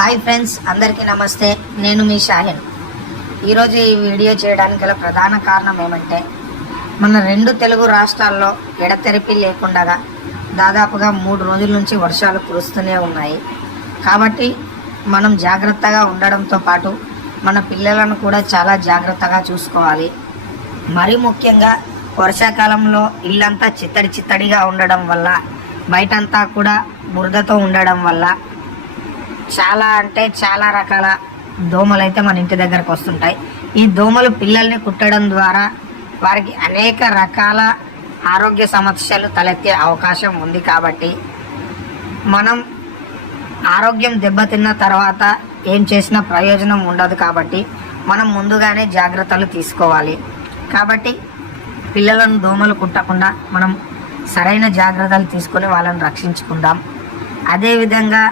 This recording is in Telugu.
హాయ్ ఫ్రెండ్స్, అందరికీ నమస్తే. నేను మీ షాహిన్. ఈరోజు ఈ వీడియో చేయడానికి గల ప్రధాన కారణం ఏమంటే, మన రెండు తెలుగు రాష్ట్రాల్లో ఎడతెరిపి లేకుండా దాదాపుగా 3 రోజుల నుంచి వర్షాలు కురుస్తూనే ఉన్నాయి. కాబట్టి మనం జాగ్రత్తగా ఉండడంతో పాటు మన పిల్లలను కూడా చాలా జాగ్రత్తగా చూసుకోవాలి. మరీ ముఖ్యంగా వర్షాకాలంలో ఇల్లంతా చిత్తడి చిత్తడిగా ఉండడం వల్ల, బయటంతా కూడా బురదతో ఉండడం వల్ల చాలా రకాల దోమలు అయితే మన ఇంటి దగ్గరకు వస్తుంటాయి. ఈ దోమలు పిల్లల్ని కుట్టడం ద్వారా వారికి అనేక రకాల ఆరోగ్య సమస్యలు తలెత్తే అవకాశం ఉంది. కాబట్టి మనం ఆరోగ్యం దెబ్బతిన్న తర్వాత ఏం చేసినా ప్రయోజనం ఉండదు. కాబట్టి మనం ముందుగానే జాగ్రత్తలు తీసుకోవాలి. కాబట్టి పిల్లలను దోమలు కుట్టకుండా మనం సరైన జాగ్రత్తలు తీసుకొని వాళ్ళని రక్షించుకుందాం. అదేవిధంగా